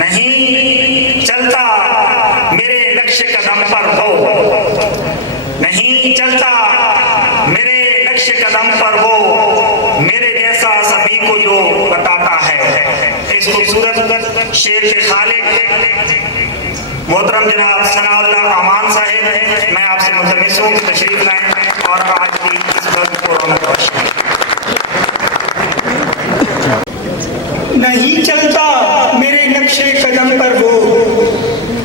नहीं चलता मेरे नक्शे कदम पर वो, नहीं चलता मेरे नक्शे कदम पर वो, मेरे जैसा सभी को जो बताता है। इस खूबसूरत शेर के खालिक मोहतरम जनाब सनाउल्लाह अमान साहिब, मैं आपसे मुतमिस हूँ कि तशरीफ लाएं और आज की इस वक्त को रौनक बख्शें। नहीं चलता मेरे नक्शे कदम पर वो,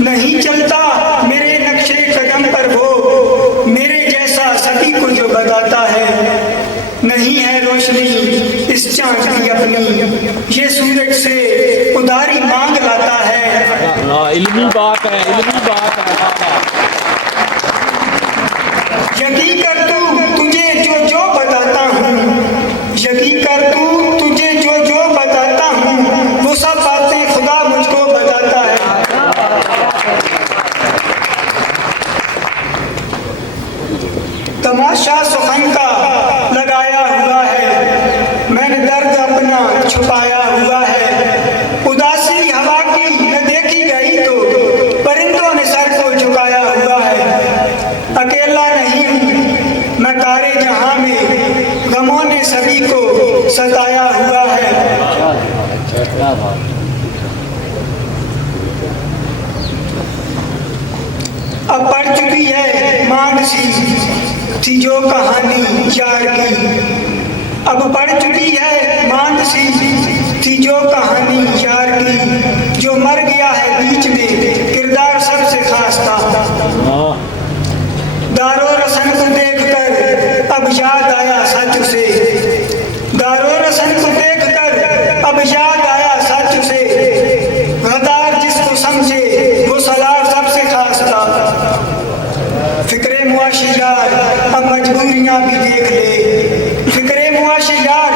नहीं चलता मेरे नक्शे कदम पर वो, मेरे जैसा सभी को जो बताता है। नहीं है रोशनी इस चांद की अपनी, ये सूरज से उधारी मांग लाता है। इल्मी बात है, इल्मी बात है। यकीन कर तू तुझे जो जो बताता हूँ, यकीन कर तू तुझे जो जो बताता हूँ, वो सब बातें खुदा मुझको बताता है। तमाशा सुखन का लगाया हुआ है, मैंने दर्द अपना छुपाया हुआ है। उदासी हवा की न देखी गई तो परिंदों ने सर को झुकाया हुआ है। अकेला नहीं हूँ मैं तारे जहां में, गमों ने सभी को सताया हुआ है। अब पढ़ चुकी है मांग सी थी जो कहानी यार की, अब पढ़ चुकी है मांग सी थी जो कहानी यार की, जो मर गया है बीच में किरदार सबसे खास था। दारो रसन को देखकर अब याद आया सच से, दारो रसन को देखकर अब याद आया सच से, गद्दार जिसको समझे वो सलार सबसे खास था। फिक्रे मुआशी यार अब मजबूरियां भी देख ले, फिक्रे मुआशी यार